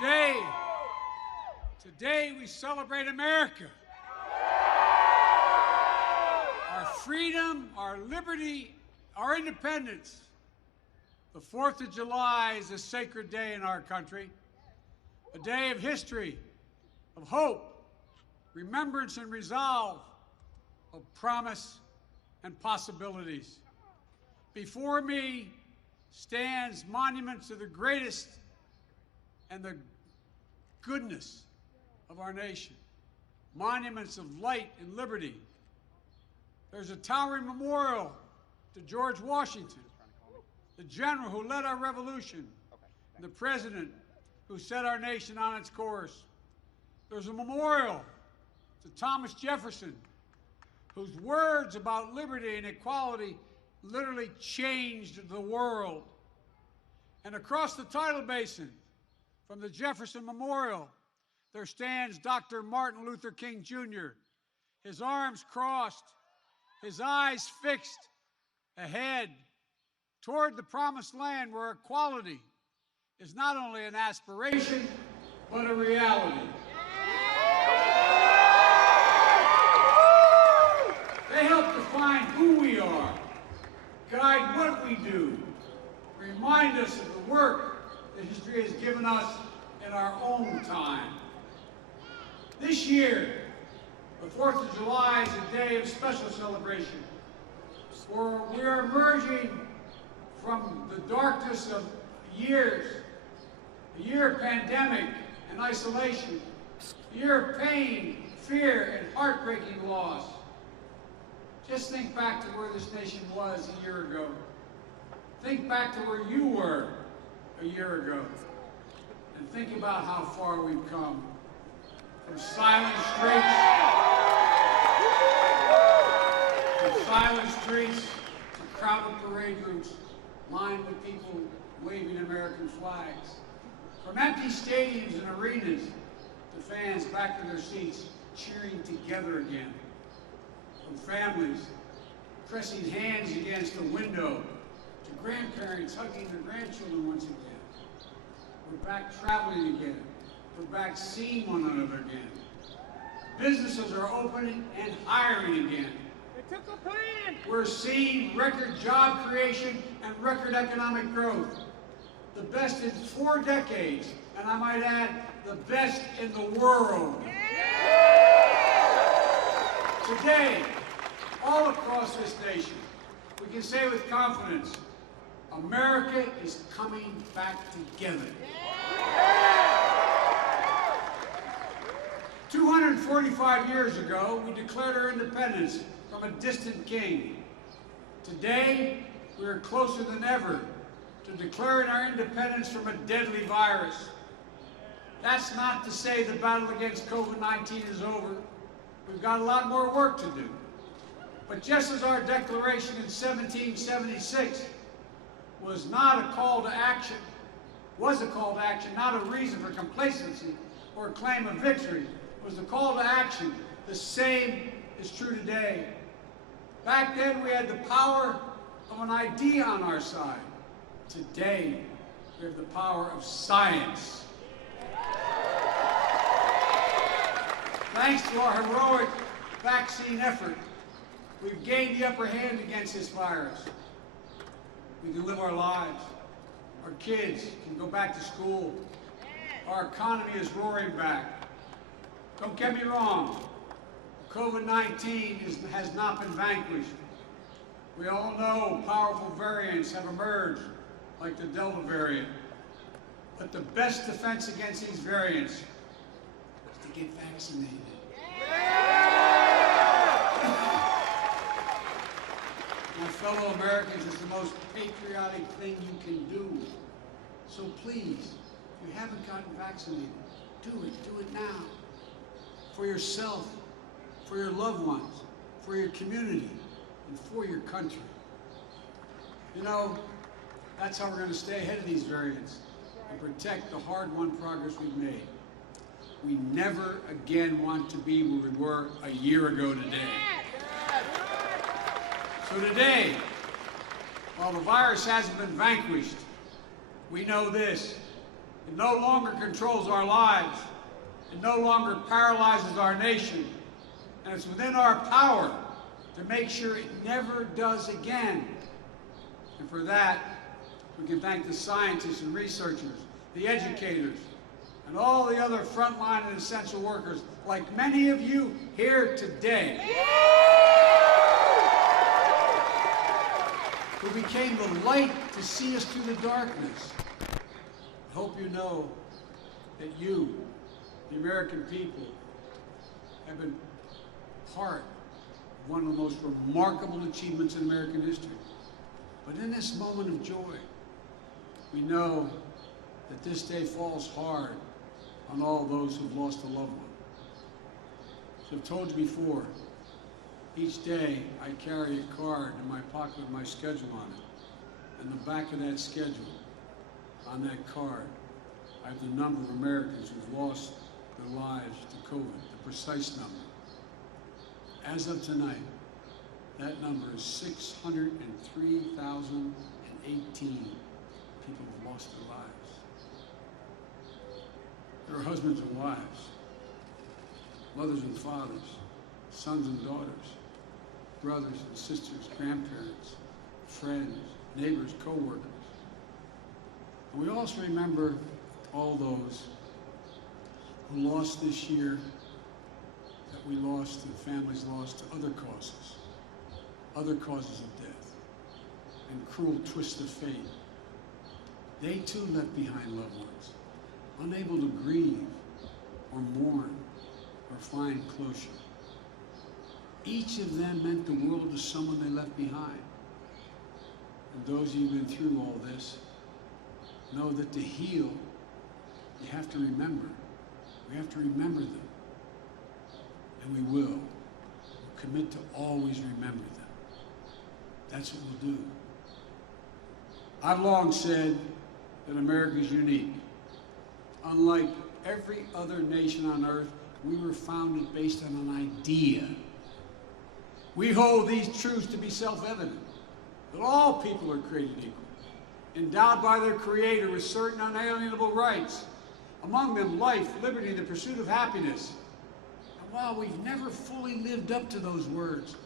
Today we celebrate America. Our freedom, our liberty, our independence. The 4th of July is a sacred day in our country, a day of history, of hope, remembrance and resolve, of promise and possibilities. Before me stands monuments to the greatest and the goodness of our nation, monuments of light and liberty. There's a towering memorial to George Washington, the general who led our revolution, and the president who set our nation on its course. There's a memorial to Thomas Jefferson, whose words about liberty and equality literally changed the world. And across the tidal basin, from the Jefferson Memorial, there stands Dr. Martin Luther King Jr., his arms crossed, his eyes fixed ahead toward the promised land where equality is not only an aspiration, but a reality. They help define who we are, guide what we do, remind us of the work that history has given us in our own time. This year, the 4th of July is a day of special celebration, where we are emerging from the darkness of years, a year of pandemic and isolation, a year of pain, fear, and heartbreaking loss. Just think back to where this nation was a year ago. Think back to where you were a year ago. And think about how far we've come. From silent streets to crowded parade routes lined with people waving American flags. From empty stadiums and arenas to fans back in their seats cheering together again. From families pressing hands against a window to grandparents hugging their grandchildren once again. We're back traveling again. We're back seeing one another again. Businesses are opening and hiring again. It took a plan. We're seeing record job creation and record economic growth. The best in 4 decades, and I might add, the best in the world. Today, all across this nation, we can say with confidence, America is coming back together. 245 years ago, we declared our independence from a distant king. Today, we are closer than ever to declaring our independence from a deadly virus. That's not to say the battle against COVID-19 is over. We've got a lot more work to do. But just as our declaration in 1776 was not a call to action, not a reason for complacency or a claim of victory, was a call to action. The same is true today. Back then, we had the power of an idea on our side. Today, we have the power of science. Thanks to our heroic vaccine effort, we've gained the upper hand against this virus. We can live our lives. Our kids can go back to school. Our economy is roaring back. Don't get me wrong, COVID-19 has not been vanquished. We all know powerful variants have emerged, like the Delta variant. But the best defense against these variants is to get vaccinated. My fellow Americans, it's the most patriotic thing you can do. So please, if you haven't gotten vaccinated, do it now. For yourself, for your loved ones, for your community, and for your country. You know, that's how we're going to stay ahead of these variants and protect the hard-won progress we've made. We never again want to be where we were a year ago today. So today, while the virus hasn't been vanquished, we know this: It no longer controls our lives. It no longer paralyzes our nation. And it's within our power to make sure it never does again. And for that, we can thank the scientists and researchers, the educators, and all the other frontline and essential workers, like many of you here today, who became the light to see us through the darkness. I hope you know that you, the American people, have been part of one of the most remarkable achievements in American history. But in this moment of joy, we know that this day falls hard on all those who've lost a loved one. As I've told you before, each day I carry a card in my pocket with my schedule on it. And the back of that schedule, on that card, I have the number of Americans who've lost their lives to COVID, the precise number. As of tonight, that number is 603,018 people have lost their lives. There are husbands and wives, mothers and fathers, sons and daughters, brothers and sisters, grandparents, friends, neighbors, co-workers. And we also remember all those who lost this year, that we lost, and families lost to other causes of death, and cruel twists of fate. They too left behind loved ones, unable to grieve or mourn or find closure. Each of them meant the world to someone they left behind. And those of you who've been through all this know that to heal, you have to remember. We have to remember them. And we will. We'll commit to always remember them. That's what we'll do. I've long said that America is unique. Unlike every other nation on earth, we were founded based on an idea. We hold these truths to be self-evident, that all people are created equal, endowed by their Creator with certain unalienable rights, among them life, liberty, and the pursuit of happiness. And while we've never fully lived up to those words,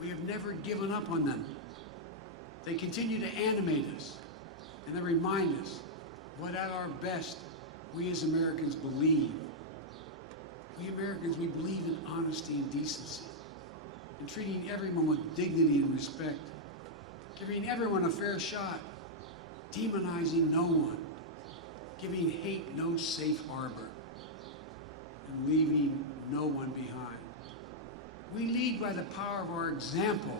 we have never given up on them. They continue to animate us, and they remind us what at our best we as Americans believe. We Americans, we believe in honesty and decency, in treating everyone with dignity and respect, giving everyone a fair shot, demonizing no one, giving hate no safe harbor, and leaving no one behind. We lead by the power of our example,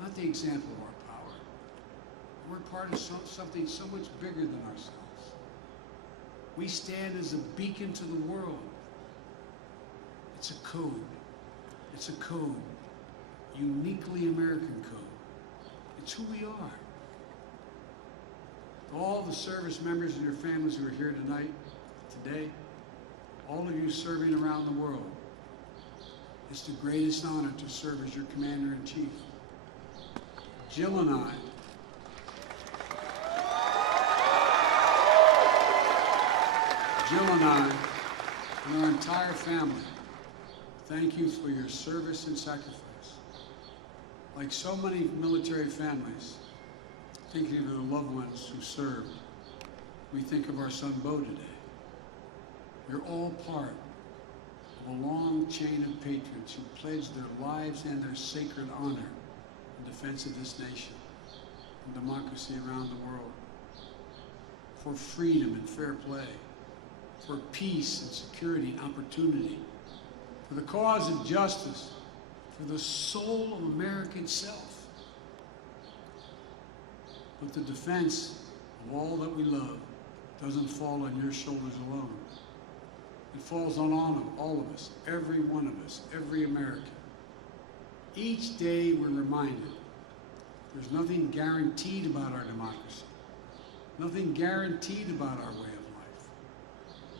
not the example of our power. We're part of something so much bigger than ourselves. We stand as a beacon to the world. It's a code. It's a code, uniquely American code. It's who we are. To all the service members and your families who are here tonight, today, all of you serving around the world, it's the greatest honor to serve as your Commander-in-Chief. Jill and I, and our entire family, thank you for your service and sacrifice. Like so many military families, thinking of the loved ones who served, we think of our son Bo today. You're all part of a long chain of patriots who pledged their lives and their sacred honor in defense of this nation and democracy around the world, for freedom and fair play, for peace and security and opportunity, for the cause of justice, for the soul of America itself. But the defense of all that we love doesn't fall on your shoulders alone. It falls on all of us, every one of us, every American. Each day we're reminded there's nothing guaranteed about our democracy, nothing guaranteed about our way of life.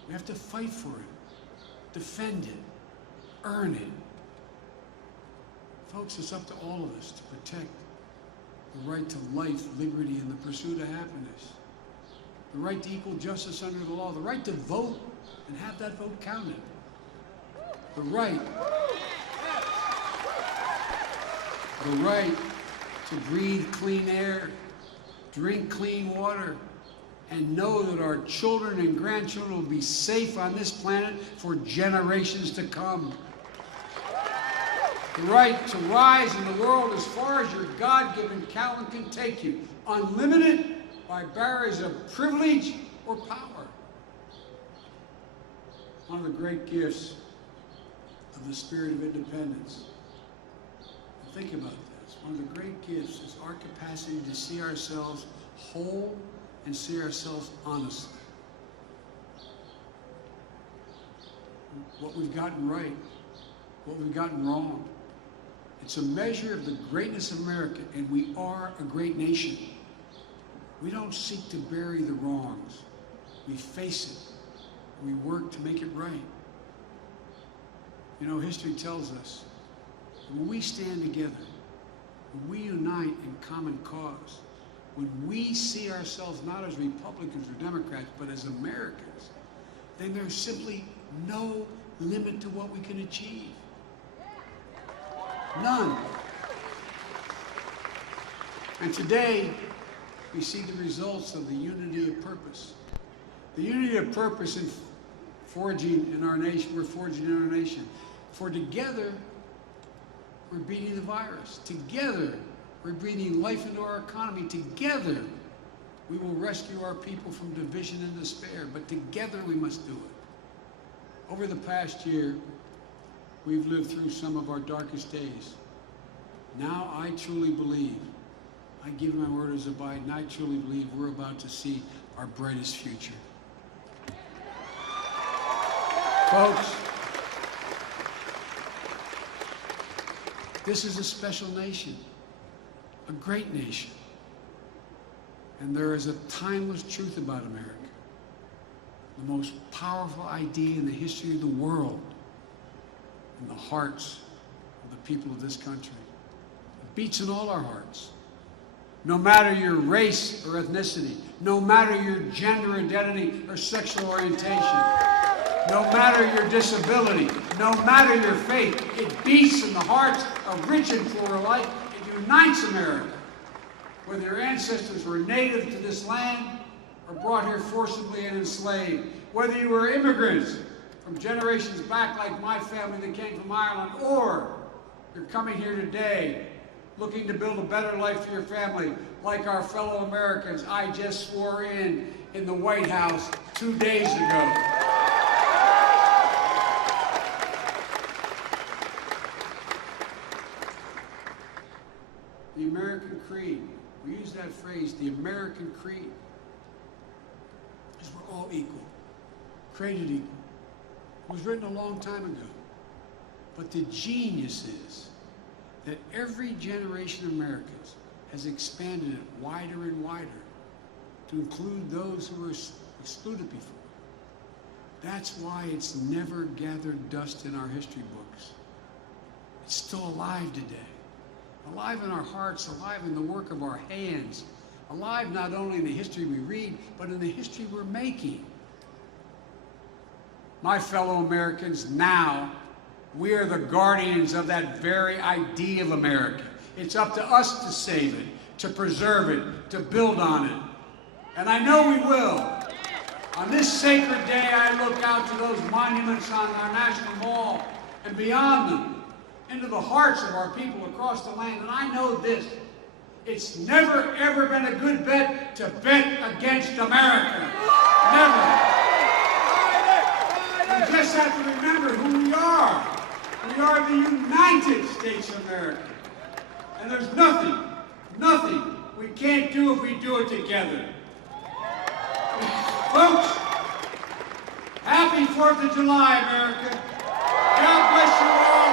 We have to fight for it, defend it, earn it. Folks, it's up to all of us to protect the right to life, liberty, and the pursuit of happiness. the right to equal justice under the law, the right to vote and have that vote counted, the right to breathe clean air, drink clean water, and know that our children and grandchildren will be safe on this planet for generations to come. The right to rise in the world as far as your God-given talent can take you, unlimited by barriers of privilege or power. One of the great gifts of the spirit of independence. And think about this. One of the great gifts is our capacity to see ourselves whole and see ourselves honestly. What we've gotten right, what we've gotten wrong. It's a measure of the greatness of America, and we are a great nation. We don't seek to bury the wrongs. We face it. We work to make it right. You know, history tells us that when we stand together, when we unite in common cause, when we see ourselves not as Republicans or Democrats, but as Americans, then there's simply no limit to what we can achieve. None. And today, we see the results of the unity of purpose. The unity of purpose in forging in our nation, we're forging in our nation. For together, we're beating the virus. Together, we're breathing life into our economy. Together, we will rescue our people from division and despair. But together, we must do it. Over the past year, we've lived through some of our darkest days. Now I truly believe, I give my word as a Biden, I truly believe we're about to see our brightest future. Folks, this is a special nation, a great nation. And there is a timeless truth about America, the most powerful idea in the history of the world, in the hearts of the people of this country. It beats in all our hearts. No matter your race or ethnicity, no matter your gender identity or sexual orientation, no matter your disability, no matter your faith, it beats in the hearts of rich and poor alike. It unites America. Whether your ancestors were native to this land or brought here forcibly and enslaved, whether you were immigrants from generations back like my family that came from Ireland, or you're coming here today looking to build a better life for your family like our fellow Americans I just swore in the White House 2 days ago. The American creed, we use that phrase, the American creed, is we're all equal, created equal. It was written a long time ago. But the genius is that every generation of Americans has expanded it wider and wider to include those who were excluded before. That's why it's never gathered dust in our history books. It's still alive today. Alive in our hearts, alive in the work of our hands, alive not only in the history we read, but in the history we're making. My fellow Americans, now, we are the guardians of that very idea of America. It's up to us to save it, to preserve it, to build on it. And I know we will. On this sacred day, I look out to those monuments on our National Mall and beyond them, into the hearts of our people across the land. And I know this, it's never, ever been a good bet to bet against America. Never. We just have to remember who we are. We are the United States of America. And there's nothing we can't do if we do it together. Folks, happy 4th of July, America. God bless you all,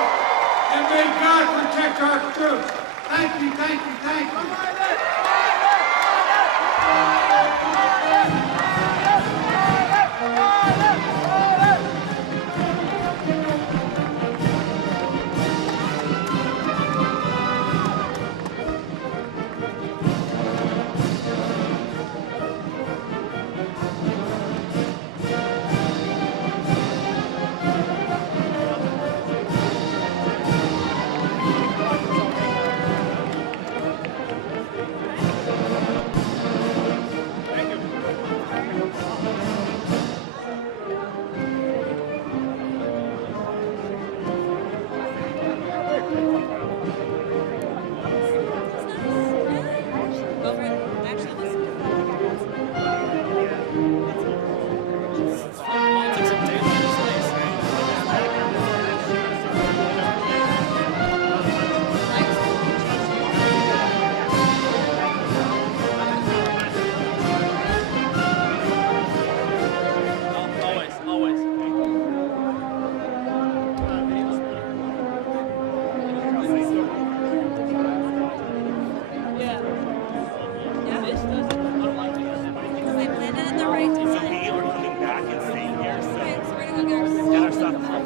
and may God protect our troops. Thank you, thank you, thank you. gentlemen.